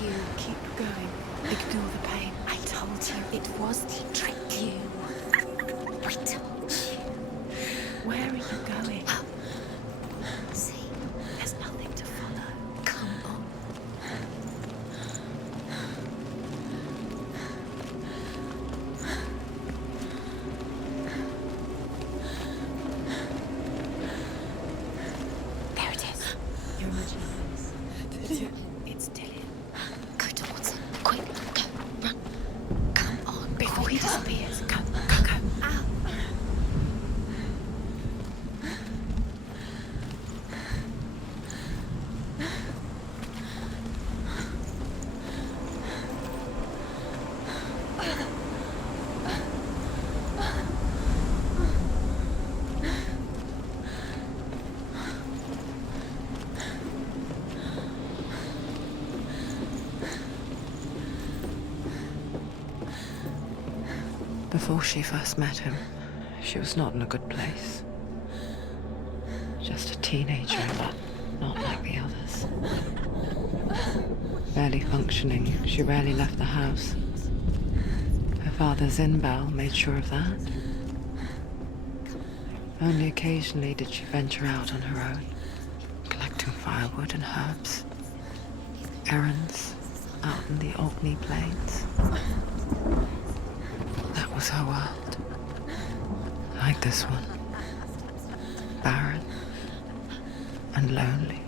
you. Keep going. Ignore the pain. I told you it was to trick you. I told you. Where are you going? See, There's nothing to follow. come on. There it is. You're imagining. It's Dillian. Go towards it. Quick, go, run. Come on, Before he quicker. disappears. Go, go, go. Ow. Before she first met him, she was not in a good place. Just a teenager, but not like the others. Barely functioning, she rarely left the house. Her father Zinbal made sure of that. Only occasionally did she venture out on her own, collecting firewood and herbs. Errands out in the Orkney Plains. That was her world. Like this one. Barren and lonely.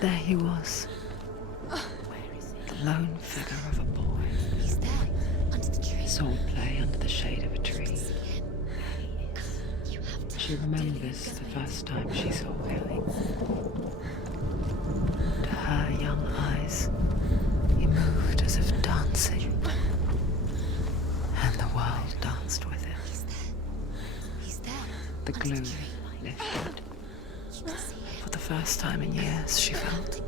There he was. The lone figure of a boy. He's there, under the tree. Saw play under the shade of a tree. You have to. She remembers the first time she saw him. To her young eyes, he moved as if dancing. And the world danced with him. He's there. The gloom lifted. For the first time in years, she felt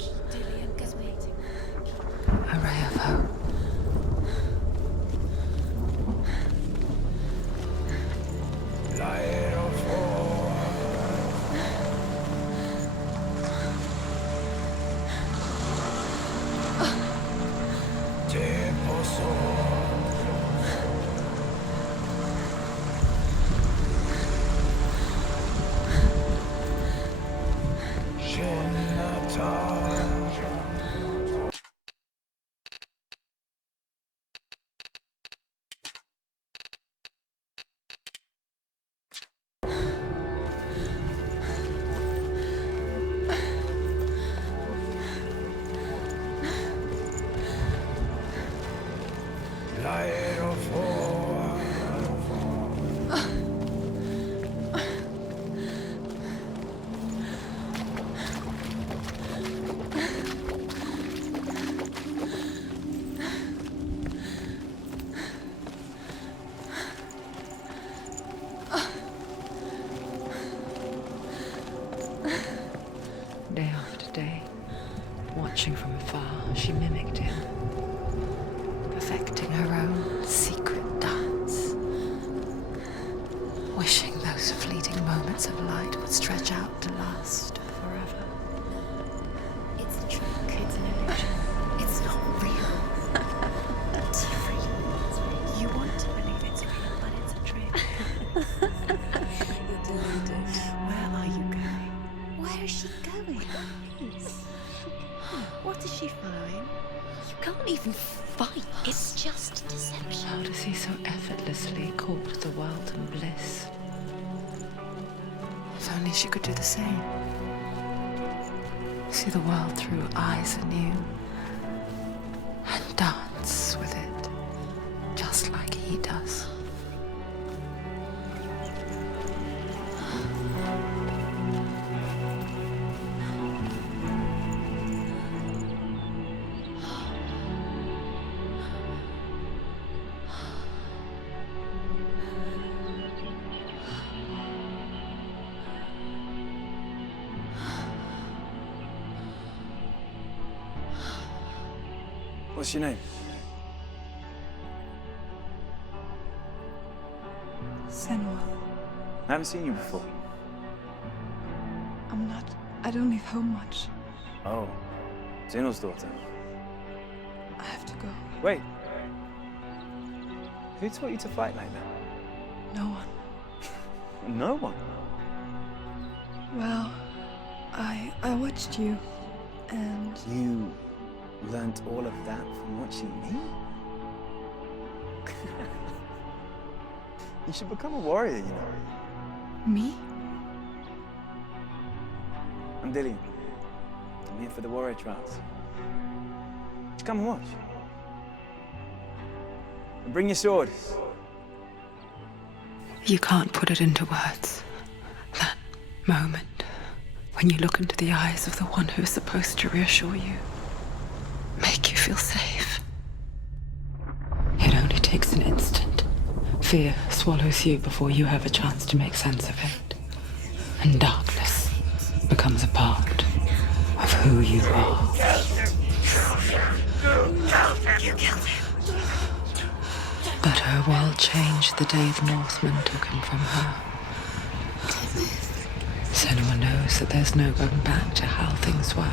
a ray of hope. Day after day, watching from afar, she mimicked him, perfecting her own secret dance, wishing those fleeting moments of light would stretch out to last forever. It's a trick. It's an illusion. It's not real. It's real. You want to believe it's real, but it's a trick. You're deluded. Where are you going? Where is she going? What is she following? You can't even fight. It's just deception. How does he so effortlessly court the world and bliss? If only she could do the same. See the world through eyes anew and dance with it, just like he does. What's your name? Senua. I haven't seen you before. I don't leave home much. Oh, Zeno's daughter. I have to go. Wait. Who taught you to fight like that? No one. No one? Well, I watched you, and You learnt all of that from watching me? You should become a warrior, you know. me? I'm Dillian. I'm here for the warrior trials. Just come and watch. And bring your sword. You can't put it into words. That moment when you look into the eyes of the one who is supposed to reassure you, make you feel safe. It only takes an instant. Fear swallows you before you have a chance to make sense of it. And darkness becomes a part of who you are. You killed him. But her world changed the day the Northmen took him from her. Senua knows that there's no going back to how things were.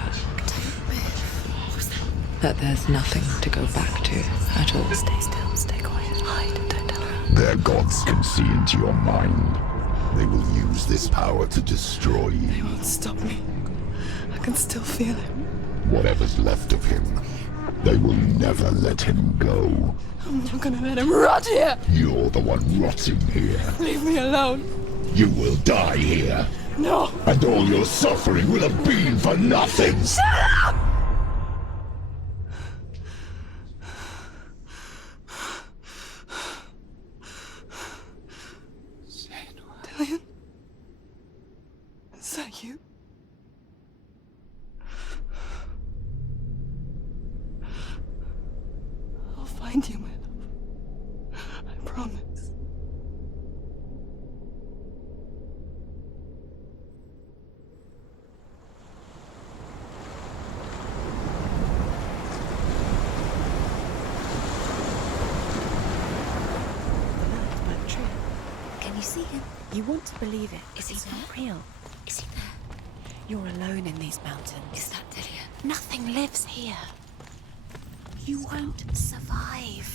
That there's nothing to go back to at all. Stay still, stay quiet, hide, don't tell her. Their gods can see into your mind. They will use this power to destroy They you. won't stop me. I can still feel him. Whatever's left of him, they will never let him go. I'm not gonna let him rot here! You're the one rotting here. Leave me alone! You will die here. No! And all your suffering will have been for nothing. Dillian? Is that you? I'll find you, my love. I promise. The man true. Can you see him? You want to believe it. Is he He's not there? real. Is he there? You're alone in these mountains. Is that Dillian? Nothing lives here. You won't survive.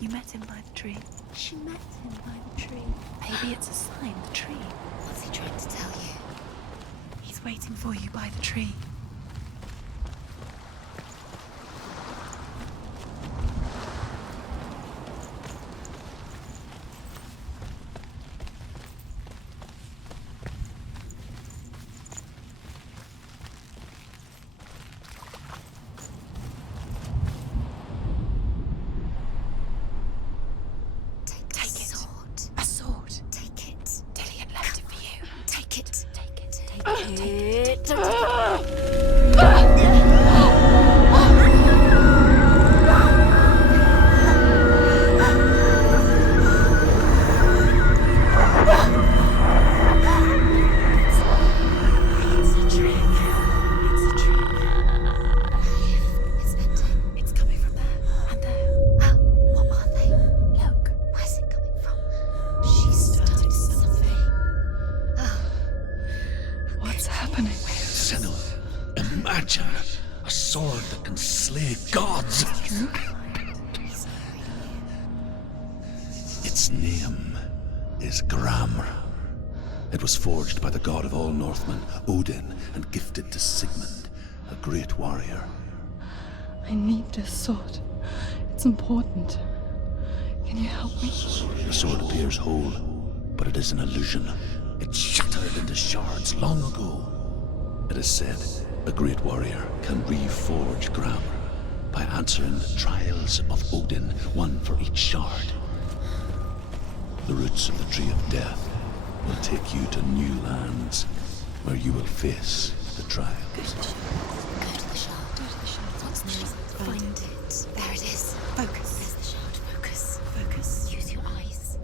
You met him by the tree. She met him by the tree. Maybe it's a sign, the tree. What's he trying to tell you? He's waiting for you by the tree. Take the sword. A sword. Take it. Dillian left it for you. Take it. Take it. Take it. Take it. It's a trick. It's a trick. It's ending. It's coming from there and there. Oh, what are they? Look. Where's it coming from? She started something. Oh, What's happening? Senua, imagine a sword that can slay gods. Its name is Gram. It was forged by the god of all Northmen, Odin, and gifted to Sigmund, a great warrior. I need this sword. It's important. Can you help me? The sword appears whole, but it is an illusion. It shattered into shards long ago. It is said a great warrior can reforge Gram by answering the trials of Odin, one for each shard. The roots of the Tree of Death will take you to new lands where you will face the trials. go to the shard. What's the shard? Find it. There it is. Focus. There's the shard. Focus. Focus. Use your eyes.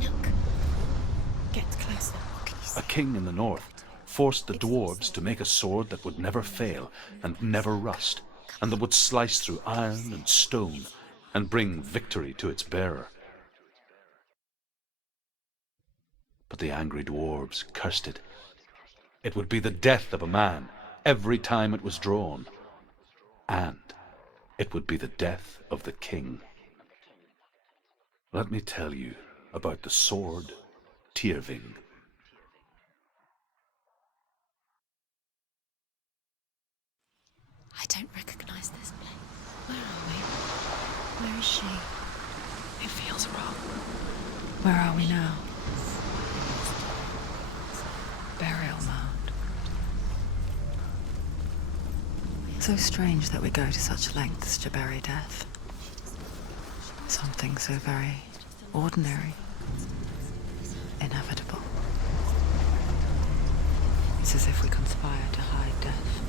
Look. Get closer. What can you see? A king in the north forced the dwarves to make a sword that would never fail and never rust. and that would slice through iron and stone and bring victory to its bearer. But the angry dwarves cursed it. It would be the death of a man every time it was drawn, and it would be the death of the king. Let me tell you about the sword Tyrving. I don't recognize this place. Where are we? Where is she? It feels wrong. Where are we now? Burial mound. So strange that we go to such lengths to bury death. Something so very ordinary, inevitable. It's as if we conspire to hide death,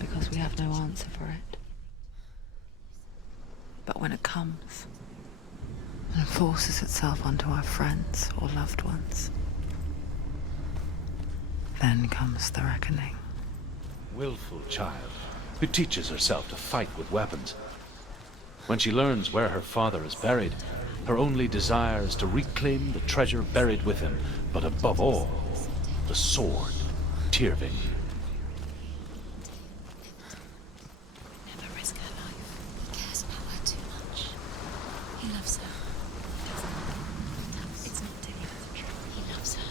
because we have no answer for it. But when it comes, and forces itself onto our friends or loved ones, then comes the reckoning. Willful child, who teaches herself to fight with weapons. When she learns where her father is buried, her only desire is to reclaim the treasure buried with him, but above all, the sword Tyrving. Never risk her life. He cares about her too much. He loves her. It's not Dillian. He loves her.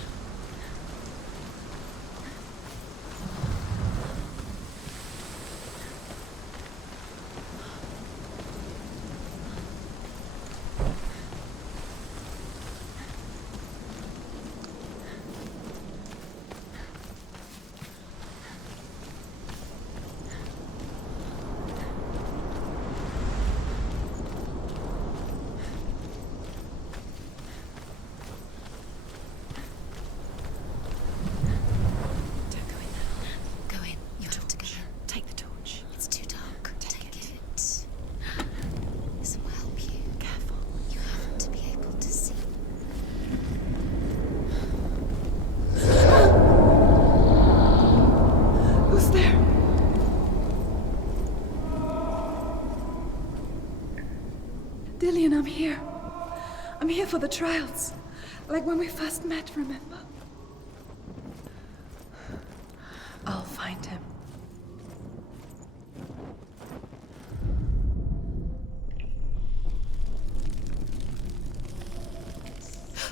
Dillian, I'm here. I'm here for the trials. Like when we first met, remember? I'll find him.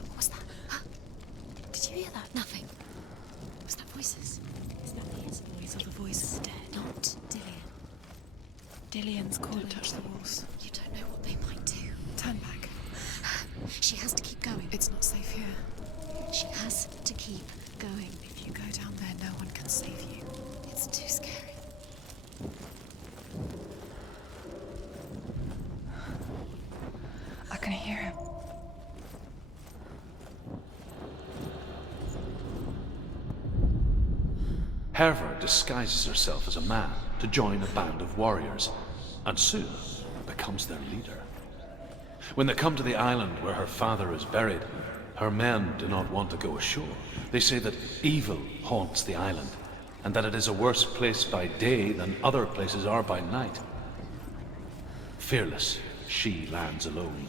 What was that? Huh? Did you hear that? Nothing. Was that voices? Is that his voice or the voice is dead? Not Dillian. Dillian's calling. Don't touch the walls. You don't know what they might do. Turn back. She has to keep going. It's not safe here. She has to keep going. If you go down there, no one can save you. It's too scary. I can hear him. Herva disguises herself as a man to join a band of warriors, and soon becomes their leader. When they come to the island where her father is buried, her men do not want to go ashore. They say that evil haunts the island, and that it is a worse place by day than other places are by night. Fearless, she lands alone.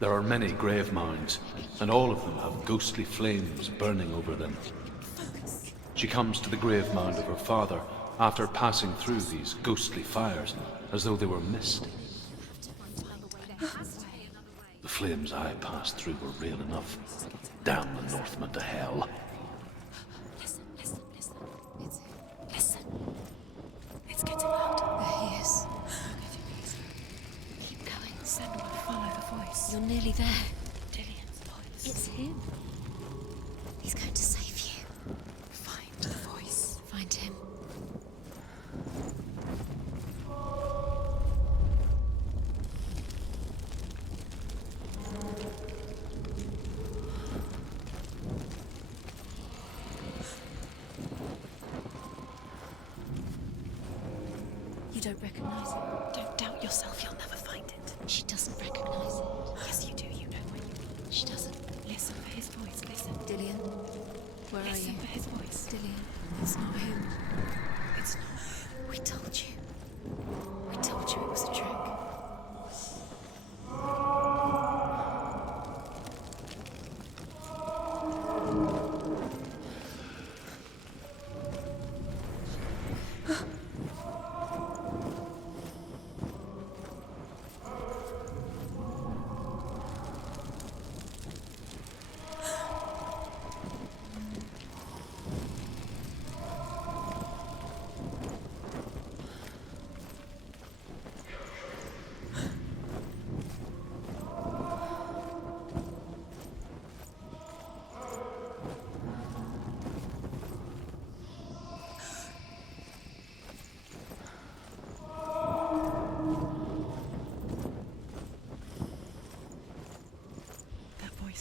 There are many grave mounds, and all of them have ghostly flames burning over them. She comes to the grave mound of her father after passing through these ghostly fires as though they were mist. The flames I passed through were real enough. Damn the Northmen to hell. Listen, listen, listen. Listen. It's getting louder. There he is. Keep going. Senua, follow the voice. You're nearly there. Dillian's voice. It's him. He's going to save you. Find the voice. Find him. You don't recognize it. Don't doubt yourself, you'll never find it. She doesn't recognize it. Yes, you do, you know when you... She doesn't. Listen for his voice, listen. Dillian, where are Listen you? for his voice. Dillian, it's not him. It's not. We told you. I told you it was a trick.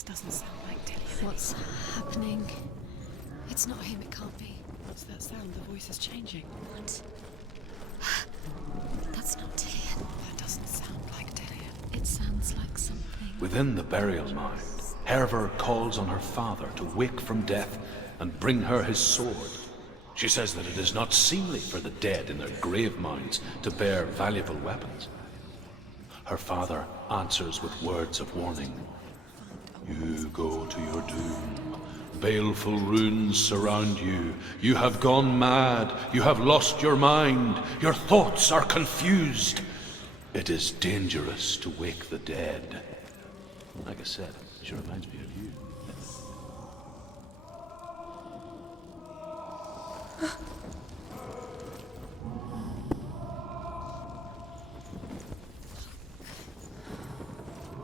Doesn't sound like Dillian. What's happening? It's not him, it can't be. What's that sound? The voice is changing. What? That's not Dillian. That doesn't sound like Dillian. It sounds like something. Within the burial mound, Herver calls on her father to wake from death and bring her his sword. She says that it is not seemly for the dead in their grave mounds to bear valuable weapons. Her father answers with words of warning. You go to your doom. Baleful runes surround you. You have gone mad. You have lost your mind. Your thoughts are confused. It is dangerous to wake the dead. Like I said, she reminds me of you.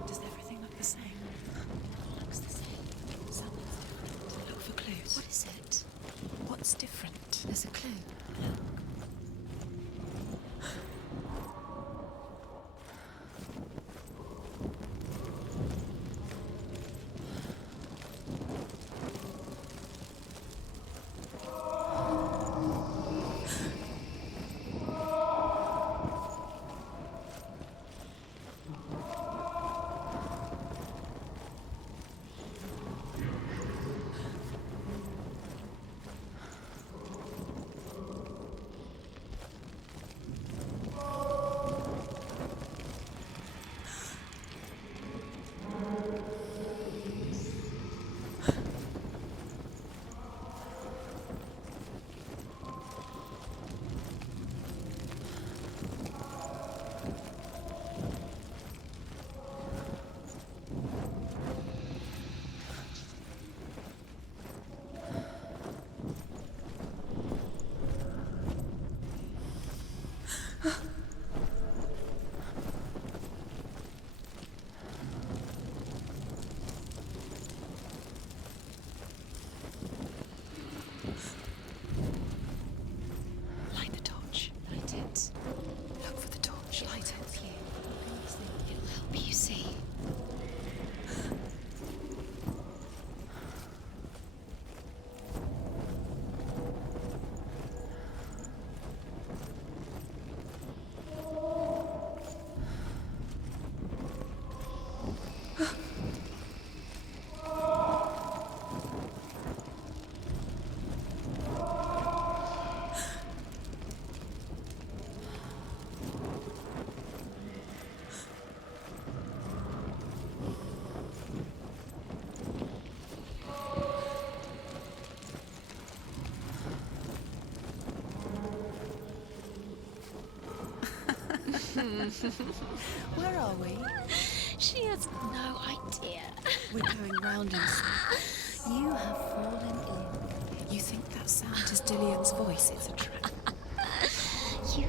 Does everything look the same? Looks the same. Something's different. Look for clues. What is it? What's different? There's a clue. Light the torch. Light it. Look for the torch. Light it. It'll help you see. Where are we? She has no idea. We're going round in circles. You have fallen in. You think that sound is Dillian's voice? It's a trap. You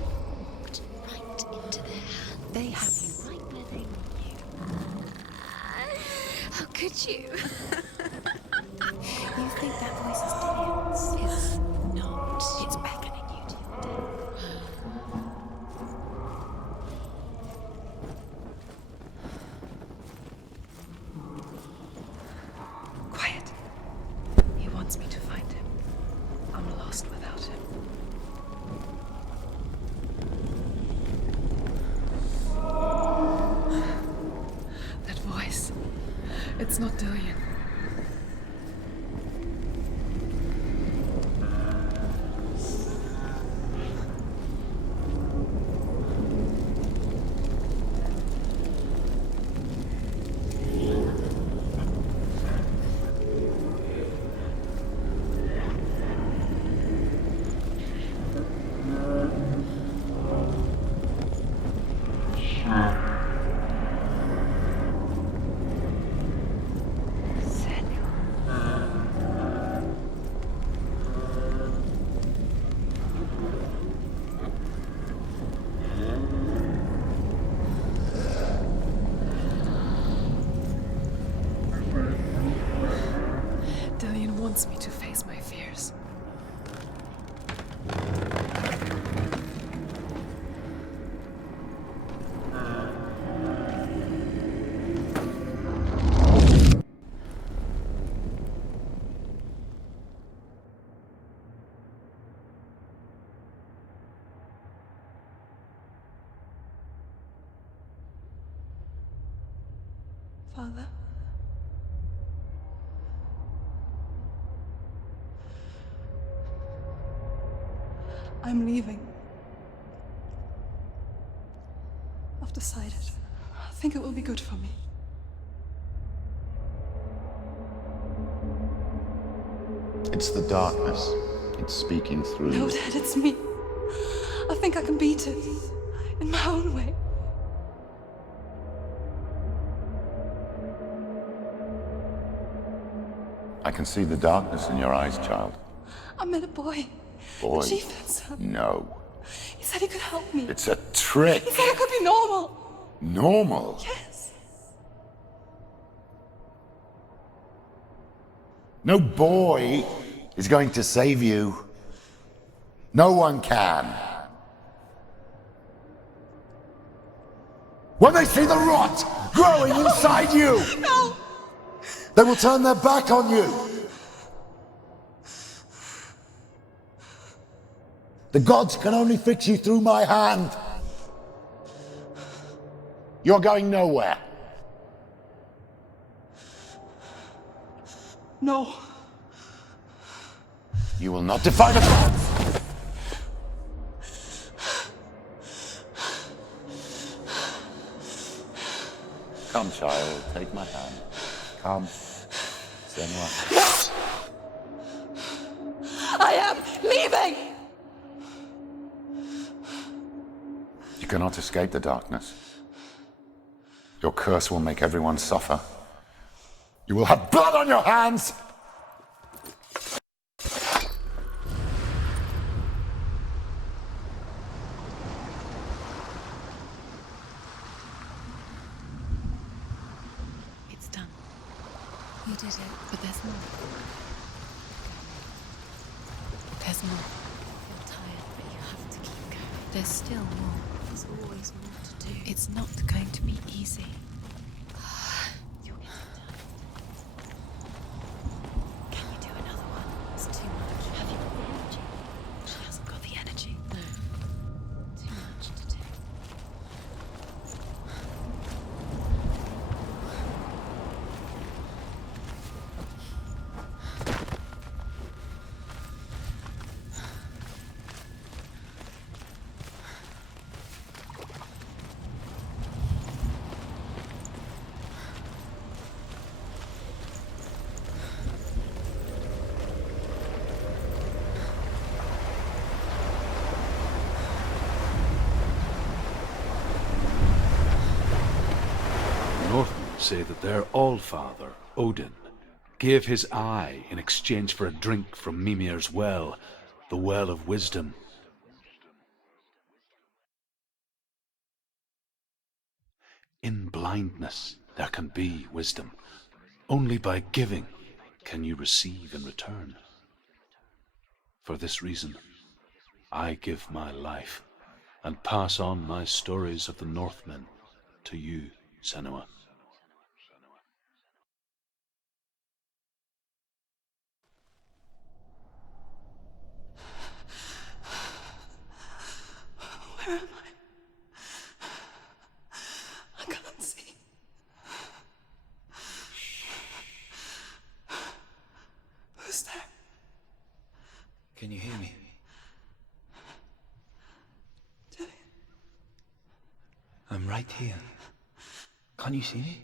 walked right into their hands. They have you right where they want you. How could you? You think that voice is Dillian's? It's not. It's beckoning you to your death. Quiet. He wants me to find him. I'm lost without him. That voice. It's not Dillian. Father. I'm leaving. I've decided. I think it will be good for me. It's the darkness. It's speaking through No, you. Dad, it's me. I think I can beat it. In my own way. I can see the darkness in your eyes, child. I met a boy. Boy. The chief had some. No. He said he could help me. It's a trick. He said I could be normal. Normal. Yes. No boy is going to save you. No one can. When they see the rot growing inside you, No! they will turn their back on you. The gods can only fix you through my hand. You're going nowhere. No. You will not defy the gods. Come, child, take my hand. Come. Senuas. I am leaving! You cannot escape the darkness. Your curse will make everyone suffer. You will have blood on your hands! It's done. You did it. But there's more. There's more. You're tired, but you have to keep going. There's still more. There's always more to do. It's not going to be easy. You're getting tired. Can you do another one? It's too much. Have you got the energy? She hasn't got the energy. No. Too much to do. Northmen say that their Allfather, Odin, gave his eye in exchange for a drink from Mimir's well, the Well of Wisdom. In blindness there can be wisdom. Only by giving can you receive in return. For this reason, I give my life and pass on my stories of the Northmen to you, Senua. Where am I can't see. Who's there? Can you hear me? Dillian. I'm right here. Can't you see me?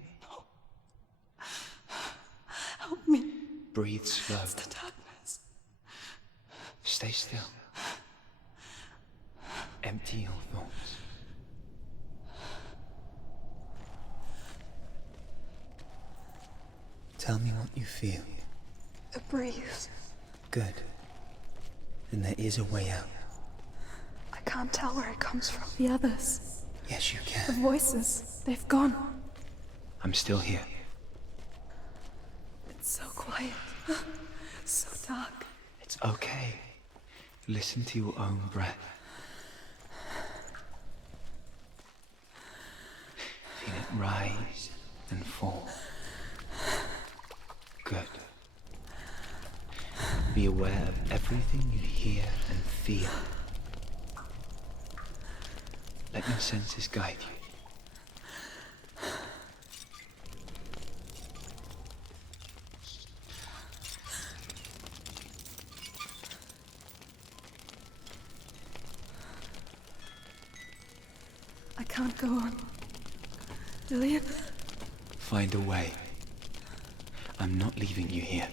Help me. Breathe slow. It's the darkness. Stay still. Empty your thoughts. Tell me what you feel. A breeze. Good. And there is a way out. I can't tell where it comes from. The others. Yes, you The can. voices. They've gone. I'm still here. It's so quiet. So dark. It's okay. Listen to your own breath. Feel it rise and fall. Good. Be aware of everything you hear and feel. Let your senses guide you. can't go on. Dillian? Find a way. I'm not leaving you here.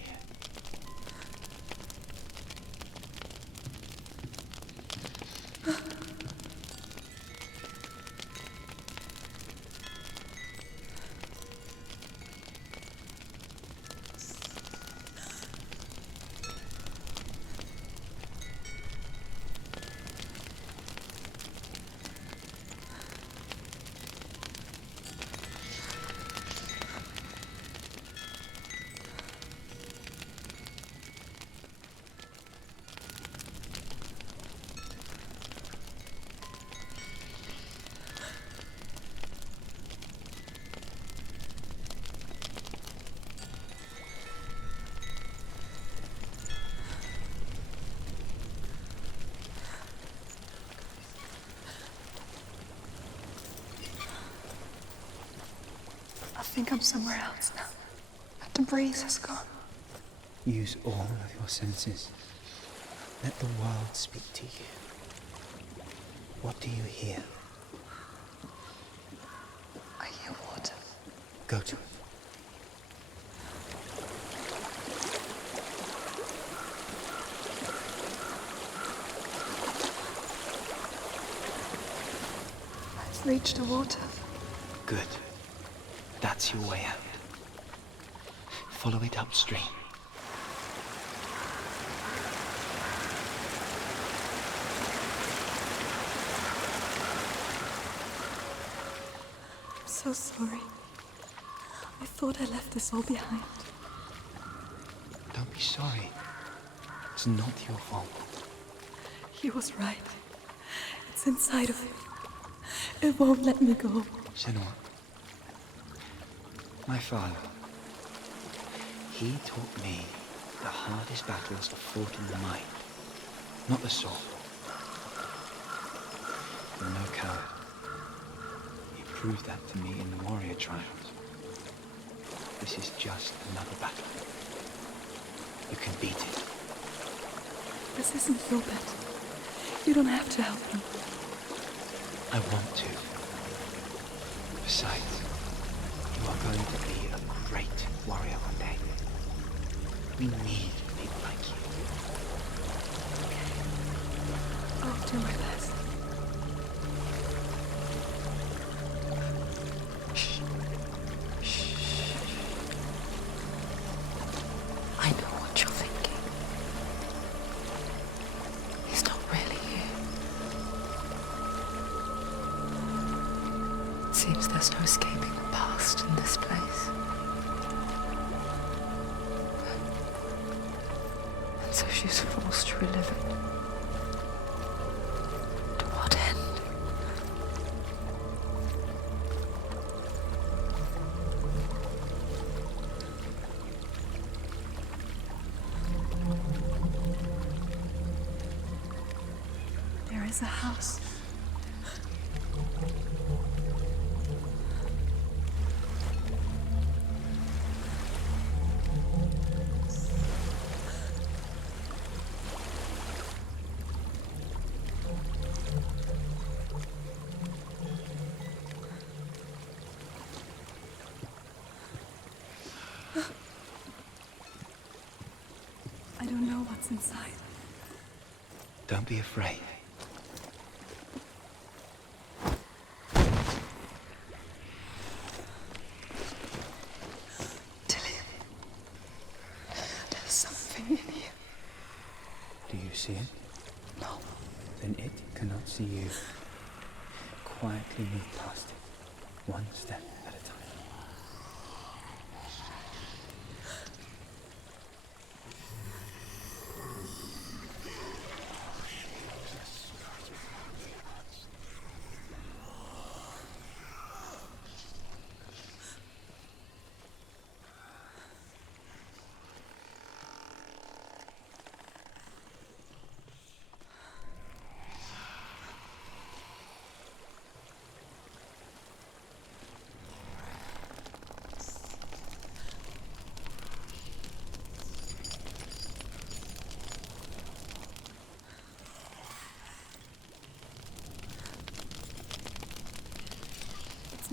I think I'm somewhere else now. The breeze has gone. Use all of your senses. Let the world speak to you. What do you hear? I hear water. Go to it. I've reached the water. Good. That's your way out. Follow it upstream. I'm so sorry. I thought I left this all behind. Don't be sorry. It's not your fault. He was right. It's inside of him. It won't let me go. Senua. My father. He taught me the hardest battles are fought in the mind, not the sword. I'm no coward. He proved that to me in the warrior trials. This is just another battle. You can beat it. This isn't your bet. You don't have to help me. I want to. Besides, you are going to be a great warrior one day. We need people like you. I'll do my best. I know what you're thinking. He's not really here. It seems there's no escaping the past in this place. And so she's forced to relive it. To what end? There is a house. I don't know what's inside. Don't be afraid. Dillian, there's something in here. Do you see it? No. Then it cannot see you. Quietly move past it, one step at a time.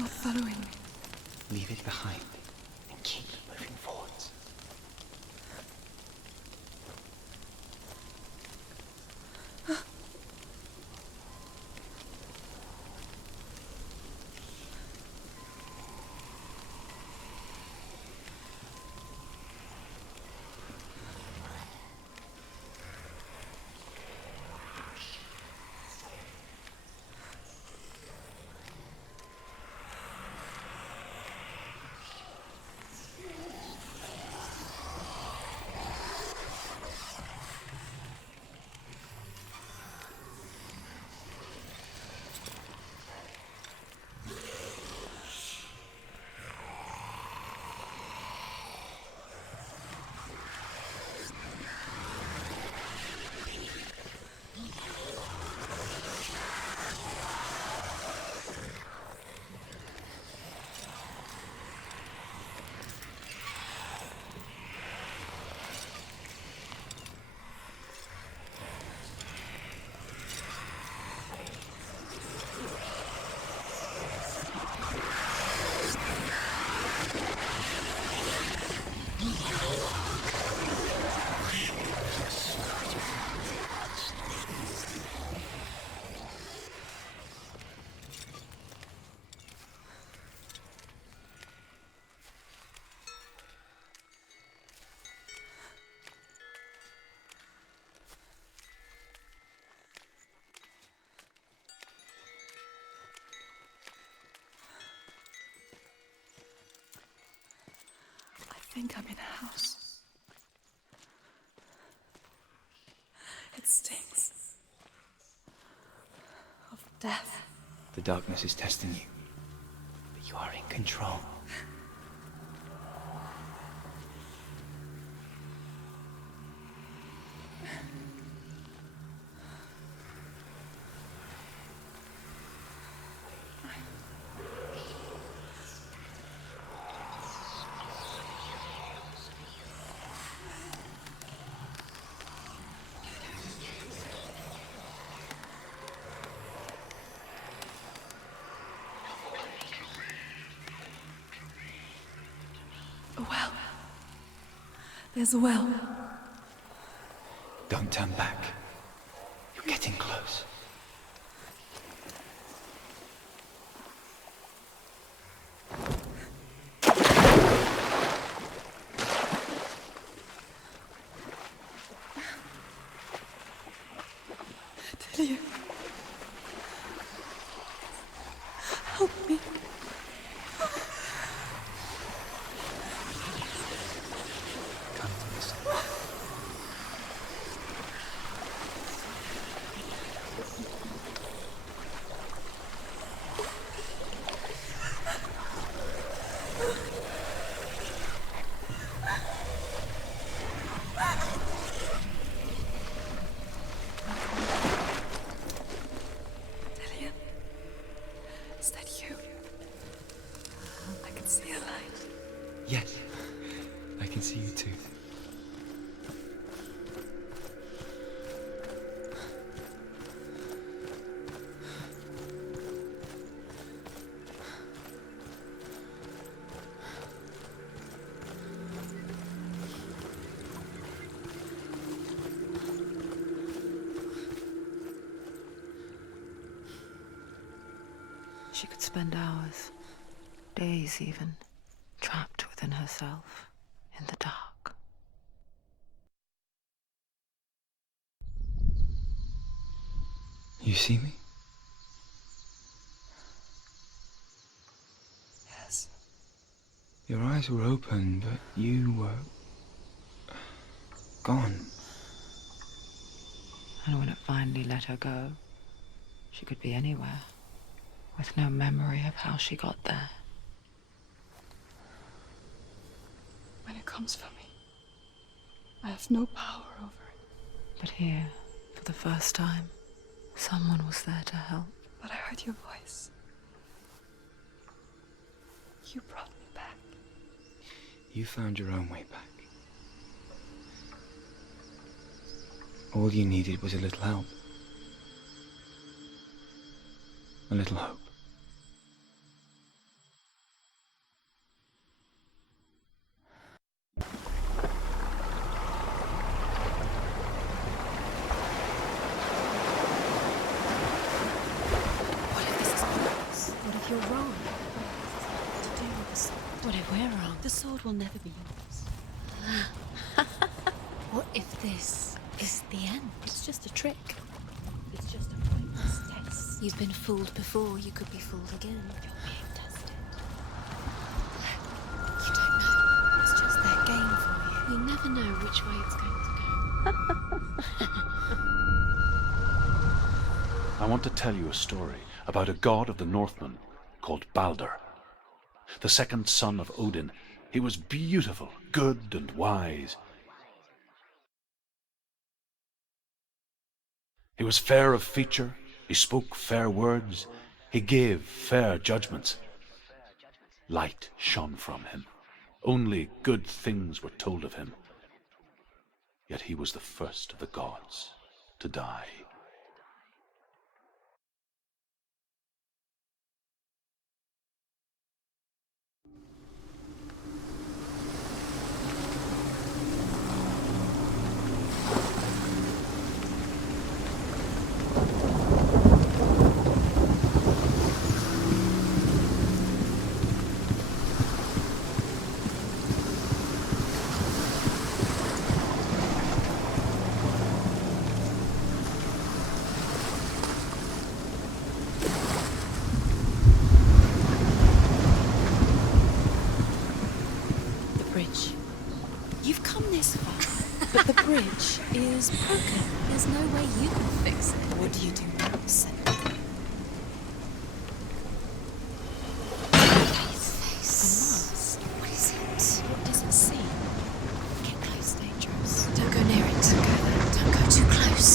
not following me. Leave it behind and keep moving forwards. I think I'm in a house. It stinks of death. The darkness is testing you, but you are in control. A well. There's a well. Don't turn back. You're getting close. Delia. Help me. Come to this. Delia. Is that you? I can see a light. Yes, I can see you too. She could spend hours, days even, trapped within herself, in the dark. You see me? Yes. Your eyes were open, but you were gone. And when it finally let her go, she could be anywhere, with no memory of how she got there. When it comes for me, I have no power over it. But here, for the first time, someone was there to help. But I heard your voice. You brought me back. You found your own way back. All you needed was a little help. A little hope. you're wrong, to do with the sword. What if we're wrong? The sword will never be yours. What if this is the end? It's just a trick. It's just a pointless test. You've been fooled before. You could be fooled again. You're being tested. You don't know. It's just their game for you. You never know which way it's going to go. I want to tell you a story about a god of the Northmen called Balder. The second son of Odin. He was beautiful, good and wise. He was fair of feature, he spoke fair words, he gave fair judgments. Light shone from him. Only good things were told of him. Yet he was the first of the gods to die. You've come this far, but the bridge is broken. There's no way you can fix it. What do you do now, Senuas? Face. A mask. What is it? What does it see? Get close, dangerous. Don't go near it. Don't go there. Don't go too close.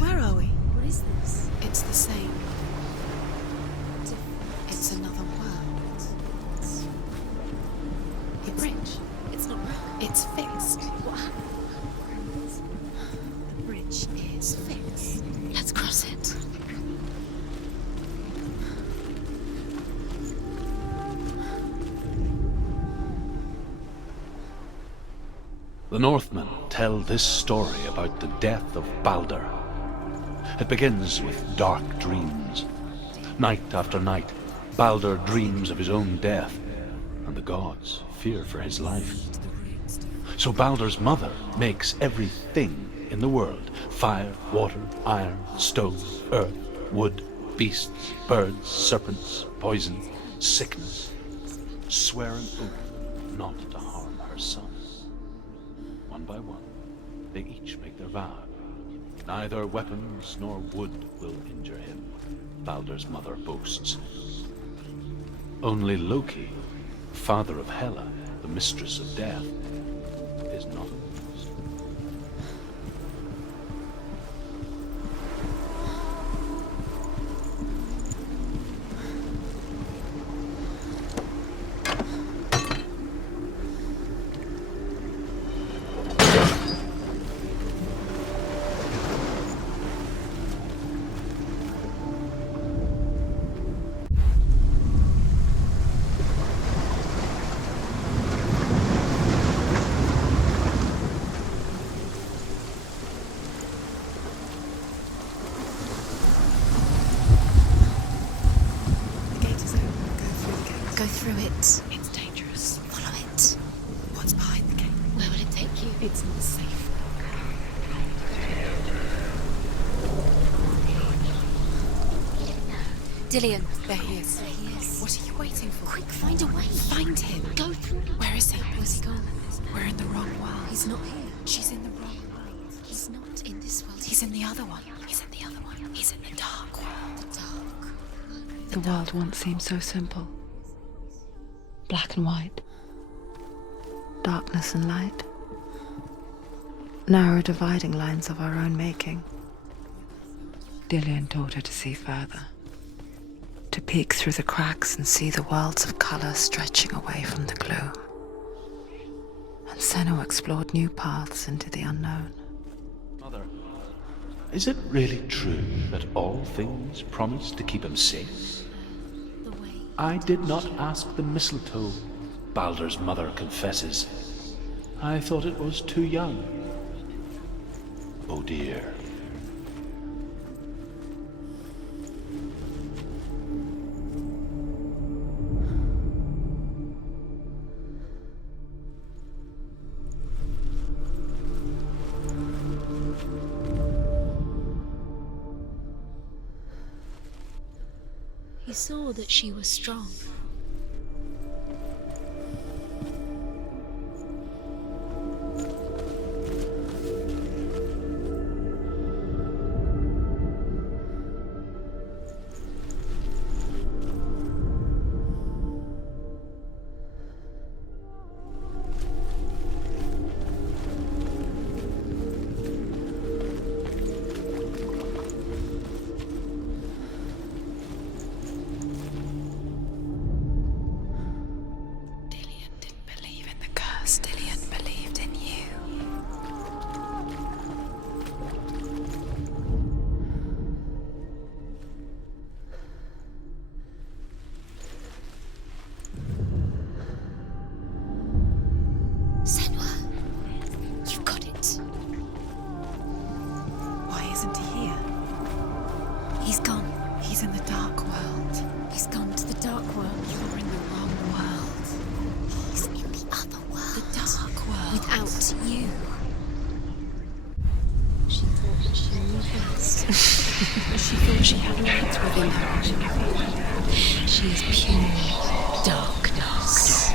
Where are we? What is this? It's the same. It's another world. The bridge. It's not broken. It's fixed. What happened? The bridge is fixed. Let's cross it. The Northmen tell this story about the death of Balder. It begins with dark dreams. Night after night, Balder dreams of his own death, and the gods fear for his life. So Balder's mother makes everything in the world: fire, water, iron, stone, earth, wood, beasts, birds, serpents, poison, sickness, swear an oath not to harm her son. One by one, they each make their vow. Neither weapons nor wood will injure him, Balder's mother boasts. Only Loki, father of Hela, the mistress of death, is not amused. Go through it. It's dangerous. Follow it. What's behind the gate? Where will it take you? It's not safe. Dillion. There he is. There he is. What are you waiting for? Quick, find a way. Find him. Go through. Where is he? Where's he gone? We're in the wrong world. He's not here. She's in the wrong world. He's not in this world. He's in the other one. He's in the other one. He's in the dark world. The dark. The world once seemed so simple. Black and white. Darkness and light. Narrow dividing lines of our own making. Dillion taught her to see further. To peek through the cracks and see the worlds of color stretching away from the gloom. And Senua explored new paths into the unknown. Mother, is it really true that all things promise to keep him safe? I did not ask the mistletoe, Balder's mother confesses. I thought it was too young. Oh dear. He saw that she was strong. Senua, you've got it. Why isn't he here? He's gone. He's in the dark world. He's gone to the dark world. You're in the wrong world. He's in the other world. The dark world. Without you. She thought that she knew best. She thought she had light within her. She is pure darkness.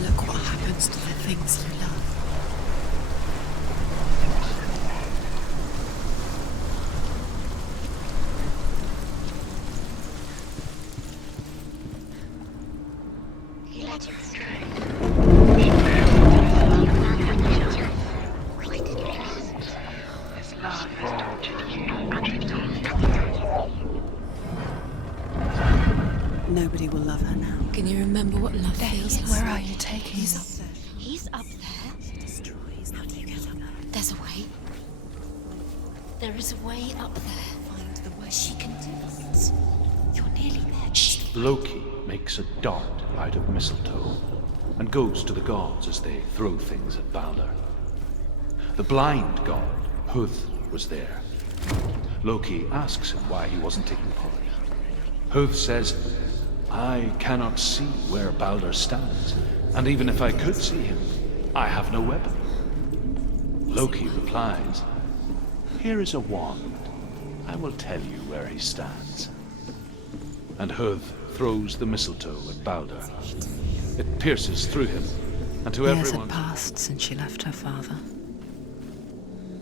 Look what happens to the things you love. He let you stray. His love has tortured you. Nobody will love her now. Can you remember what love feels like? Where are you taking us? He's up there. How do you get up there? There's a way. There is a way up there. Find the way. She can do it. You're nearly there. Shh. Loki makes a dart out of mistletoe and goes to the gods as they throw things at Balder. The blind god, Huth, was there. Loki asks him why he wasn't taking part. Huth says, I cannot see where Balder stands, and even if I could see him, I have no weapon. Loki replies, here is a wand. I will tell you where he stands. And Huth throws the mistletoe at Balder. It pierces through him, and to Years everyone... had passed since she left her father.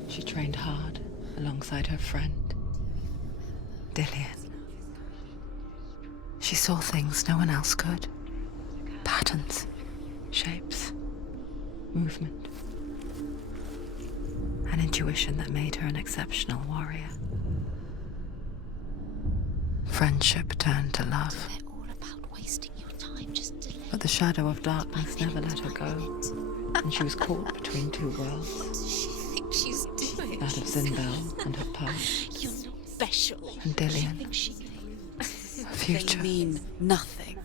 She trained hard alongside her friend, Dillian. She saw things no one else could. Patterns, shapes, movement. An intuition that made her an exceptional warrior. Friendship turned to love. They're all about wasting your time. Just delay. But the shadow of darkness never let her go, and she was caught between two worlds. What does she think she's doing? That of Zindel and her past, You're not special. and Dillian, She her future. mean nothing.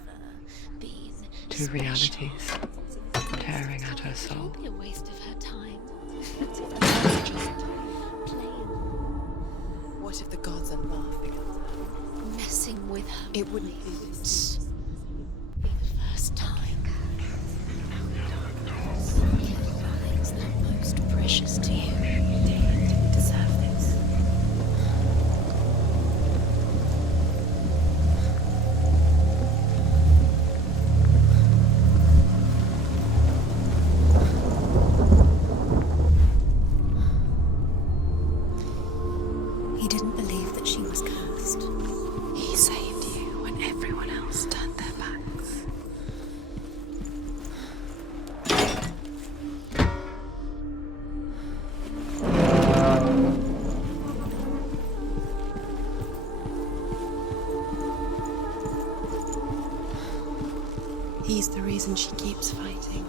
Two realities tearing at her soul. Be a waste of her time. What if the gods are laughing at her? Messing with her. It wouldn't be this. Be the first time. Things that are most precious to you. Didn't deserve this. He didn't believe that she was cursed. He saved you when everyone else turned their backs. He's the reason she keeps fighting.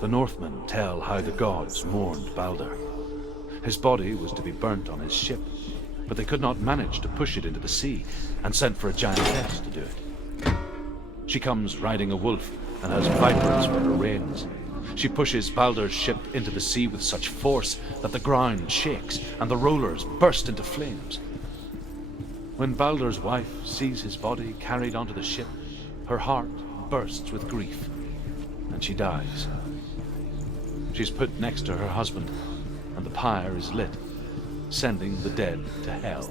The Northmen tell how the gods mourned Balder. His body was to be burnt on his ship, but they could not manage to push it into the sea, and sent for a giantess to do it. She comes riding a wolf and has vipers for her reins. She pushes Baldur's ship into the sea with such force that the ground shakes and the rollers burst into flames. When Baldur's wife sees his body carried onto the ship, her heart bursts with grief, and she dies. She's put next to her husband, and the pyre is lit, sending the dead to hell.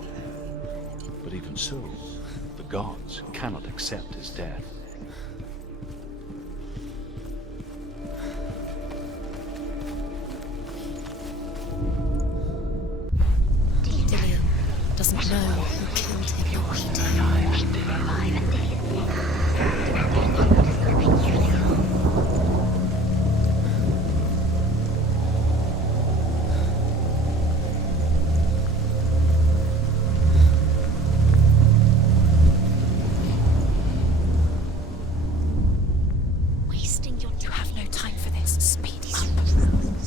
But even so, the gods cannot accept his death. Dillion doesn't know who killed him, but we do. Wasting your You have no time for this. Speed up.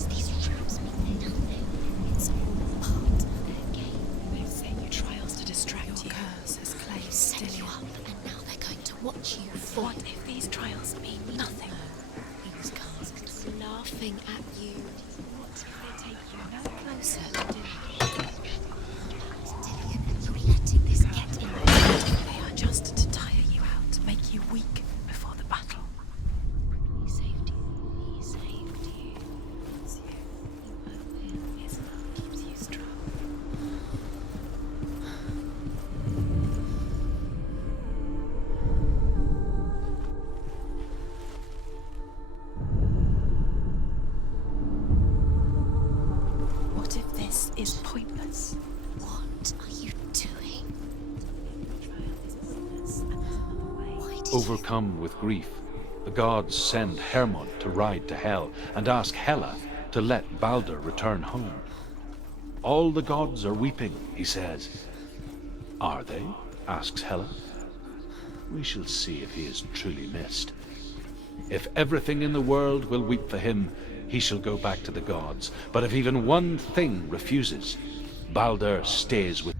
These rooms mean nothing. It's all part of their game. They've sent you trials to distract you. Your curse has claimed Set you Dillion. up, and now they're going to watch you. What if these trials mean nothing? These casks laughing at you. What if they take you no closer to Dillion, you're letting this get in your head. They are just to tire you out, to make you weak before the battle. He saved you. He saved you. It's you. You owe him. His love keeps you strong. What if this is pointless? What are you doing? Why did Overcome with grief, the gods send Hermod to ride to Hell and ask Hela to let Baldur return home. All the gods are weeping, he says. Are they? Asks Hela. We shall see if he is truly missed. If everything in the world will weep for him, he shall go back to the gods. But if even one thing refuses, Baldur stays with.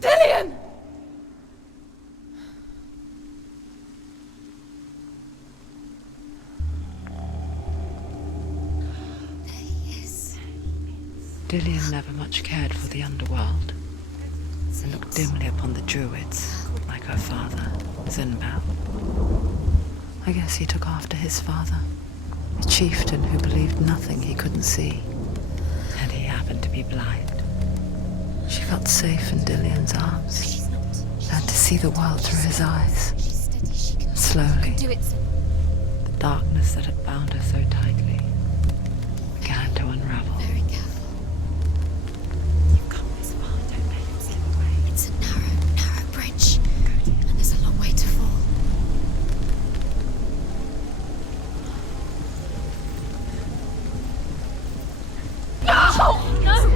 Dillion! Dillion never much cared for the underworld, and looked dimly upon the druids, like her father, Zinbao. I guess he took after his father, a chieftain who believed nothing he couldn't see, and he happened to be blind. She felt safe in Dillion's arms, learned to see the world through his eyes. Slowly, do it? the darkness that had bound her so tightly began to unravel. Very careful. You've come this far, don't let him slip away. It's a narrow bridge, and there's a long way to fall.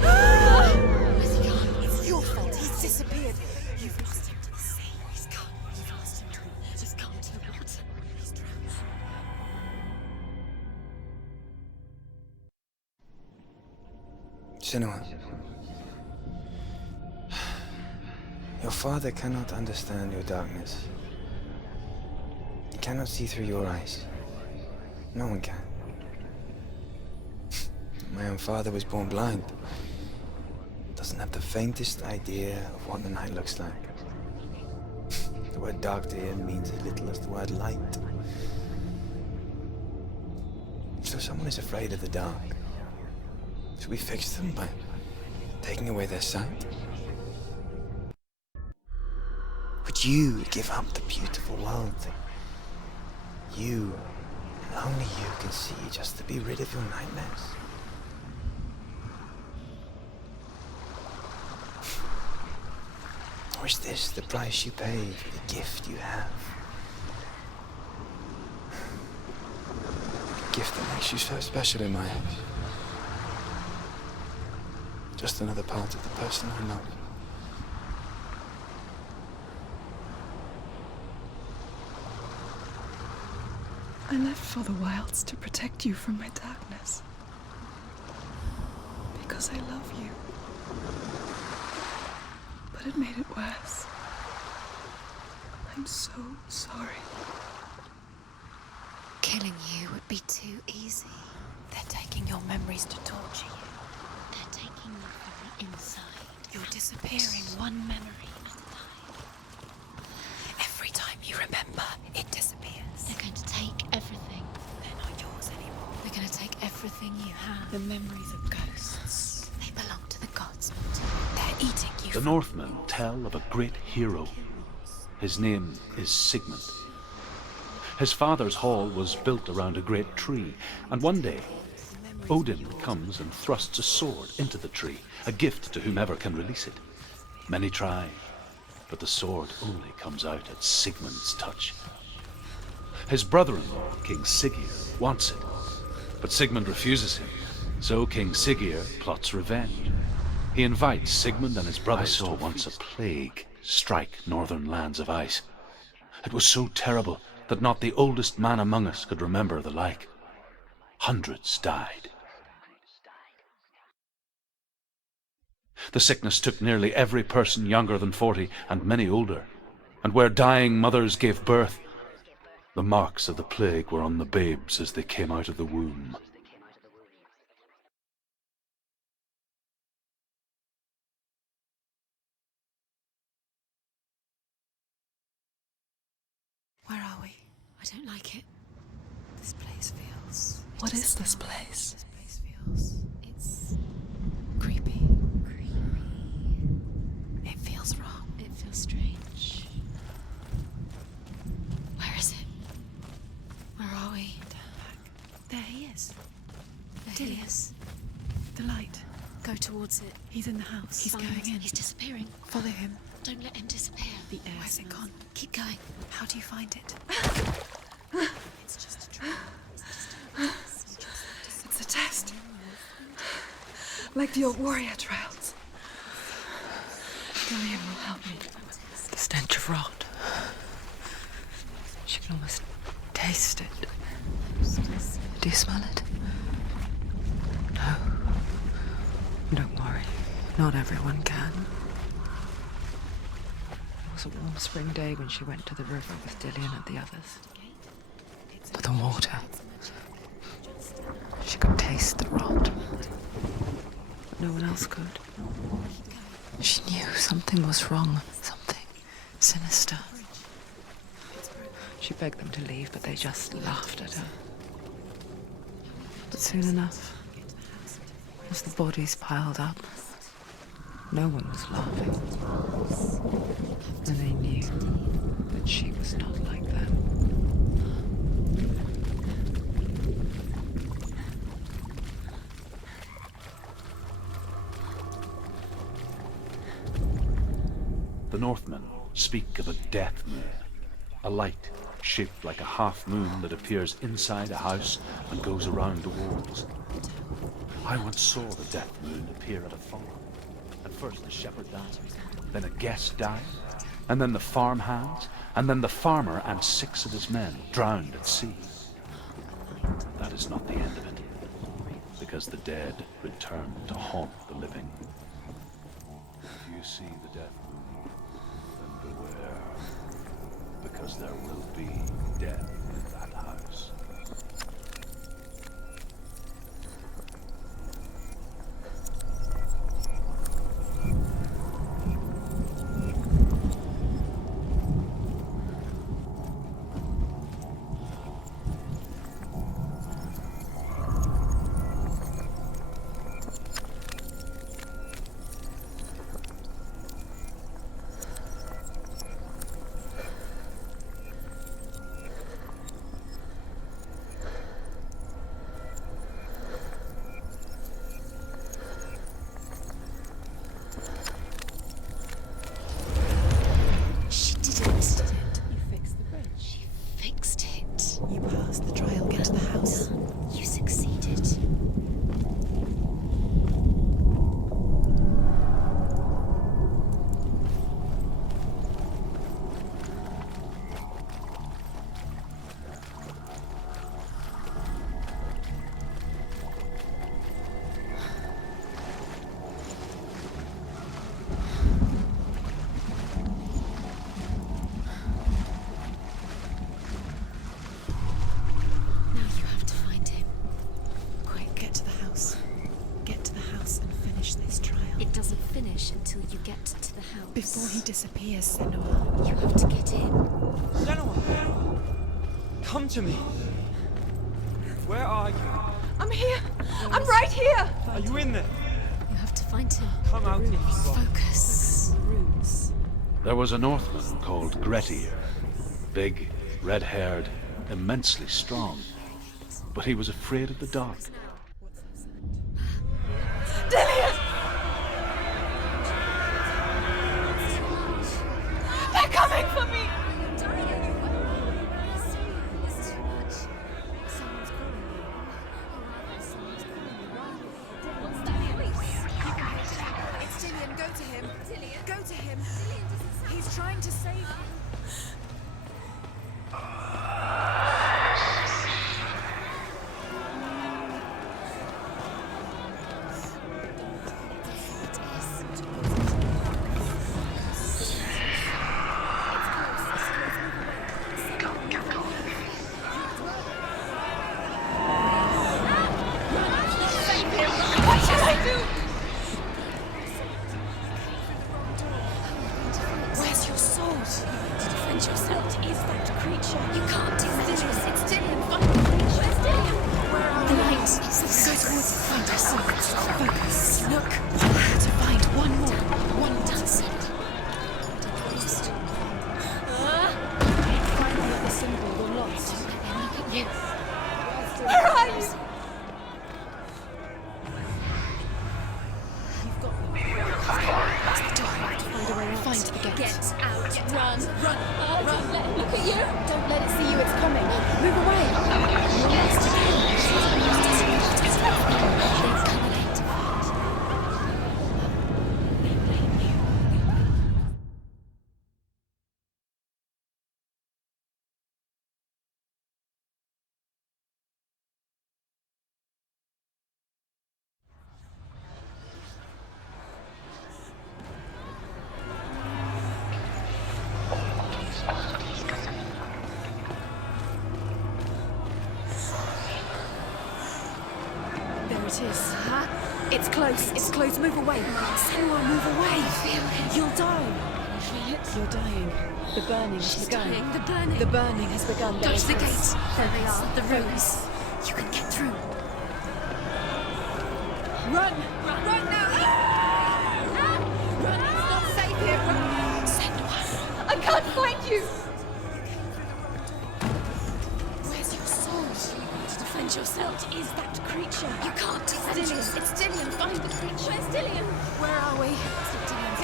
Where's he gone? It's your fault. He's disappeared. You've lost him to the sea. He's gone. You've lost him to He's gone to the water. He's drowned. Senua, your father cannot understand your darkness. He cannot see through your eyes. No one can. My own father was born blind. Doesn't have the faintest idea of what the night looks like. The word dark to him means as little as the word light. So someone is afraid of the dark. Should we fix them by taking away their sight? Would you give up the beautiful world that you, and only you, can see just to be rid of your nightmares? Or is this the price you pay for the gift you have? A gift that makes you so special in my eyes. Just another part of the person I love. I left for the wilds to protect you from my darkness. Because I love you. But it made it worse. I'm so sorry. Killing you would be too easy. They're taking your memories to torture you. They're taking you from the inside. You're disappearing one memory at a time. Every time you remember, it disappears. They're going to take everything. They're not yours anymore. They're going to take everything you have. The memories of ghosts. They belong to the gods, not to you. They're eating you. The Northmen tell of a great hero. His name is Sigmund. His father's hall was built around a great tree, and one day Odin comes and thrusts a sword into the tree, a gift to whomever can release it. Many try, but the sword only comes out at Sigmund's touch. His brother-in-law, King Siggeir, wants it, but Sigmund refuses him, so King Siggeir plots revenge. He invites Sigmund and his brothers to once a plague strike northern lands of ice. It was so terrible that not the oldest man among us could remember the like. Hundreds died. The sickness took nearly every person younger than 40 and many older, and where dying mothers gave birth, the marks of the plague were on the babes as they came out of the womb. Where are we? I don't like it. This place feels... What is this place? This place feels... It's Creepy. creepy. It feels wrong. It feels strange. Where is it? Where are we? There he is. There he is. The light. Go towards it. He's in the house. He's Find going in. He's disappearing. Follow him. Don't let him disappear. The air Where's it smells. gone? Keep going. How do you find it? It's just a trial. It's a test. Like the old warrior trials. Dillian will help me. The stench of rot. She can almost taste it. Do you smell it? No. Don't worry. Not everyone can. It was a warm spring day when she went to the river with Dillian and the others. But the water... She could taste the rot. But no one else could. She knew something was wrong. Something sinister. She begged them to leave, but they just laughed at her. But soon enough, as the bodies piled up, no one was laughing. And they knew that she was not like them. The Northmen speak of a death moon, a light shaped like a half moon that appears inside a house and goes around the walls. I once saw the death moon appear at a farm. At first the shepherd died, then a guest died, and then the farmhands, and then the farmer and 6 of his men drowned at sea. That is not the end of it, because the dead return to haunt the living. If you see the death moon, then beware, because there will be death in that house. until you get to the house. Before he disappears, Senua. You have to get in. Senua! Come to me! Where are you? I'm here! I'm right here! Are you in there? You have to find him. Come out if you are. Focus. There was a Northman called Grettir. Big, red-haired, immensely strong. But he was afraid of the dark. Dillion! They're coming for me! It's Dillion, go to him. Go to him. He's trying to save you. What should I do? Where's your sword? To defend yourself is that creature. You can't do that. It's Dillion, find the creature. Where's Dillion? The light is the Go towards it, find us. Focus. Look. To find one more. One That's more. it. Find the other symbol, you're lost. You. Where are you? You've got them. That's the door. Find a way out. Find the gate. Get out. Run. Run. Don't let it look at you. Don't let it see you, it's coming. Move away. You're lost again. They've come again to fight. There it is. It's close. It's close. Move away. Senua, move away. You'll die. Feel it? You're dying. The burning has begun. Dying. The burning. The burning has begun. Go There to the it is. gate. There they are. The rooms. You can get through. Run! Run now! Run! It's not safe here. Run! Senua, I can't find you! where's your sword? To defend yourself is that creature. You can't defend Dillion, yourself. it's Dillion. Find the creature. Where's Dillion? Where are we?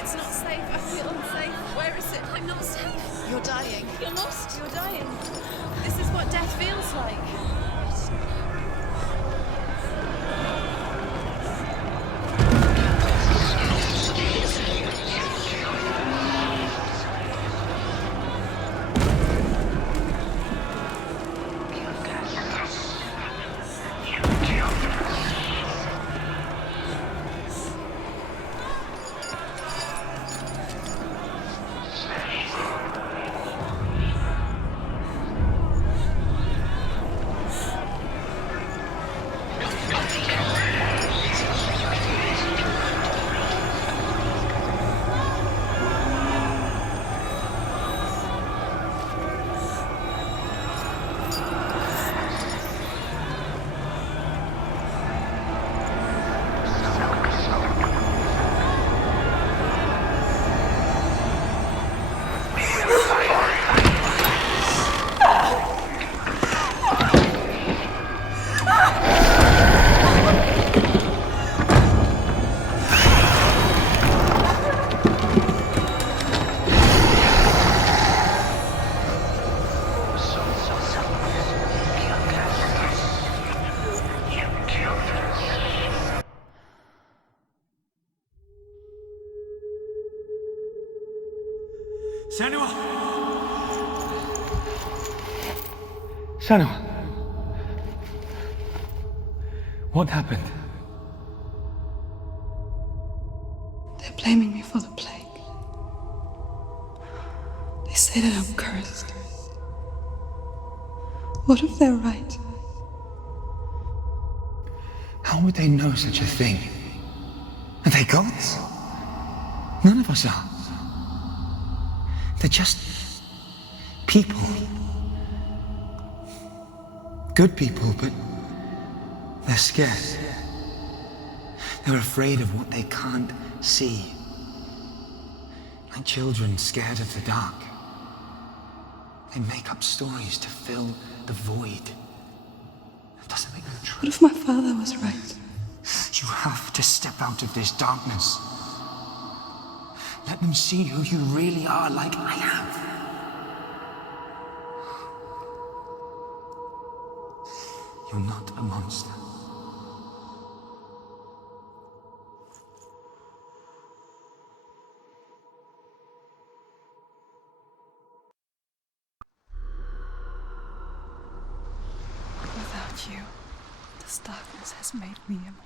It's not safe. I feel unsafe. Where is it? I'm not safe. You're dying. You're lost. You're dying. This is what death feels like. Senua! Senua! What happened? They're blaming me for the plague. They say that I'm cursed. What if they're right? How would they know such a thing? Are they gods? None of us are. They're just people. Good people, but they're scared. They're afraid of what they can't see. Like children scared of the dark. They make up stories to fill the void. That doesn't make them true. What if my father was right? You have to step out of this darkness. Let them see who you really are, like I have. You're not a monster. Without you, this darkness has made me a monster.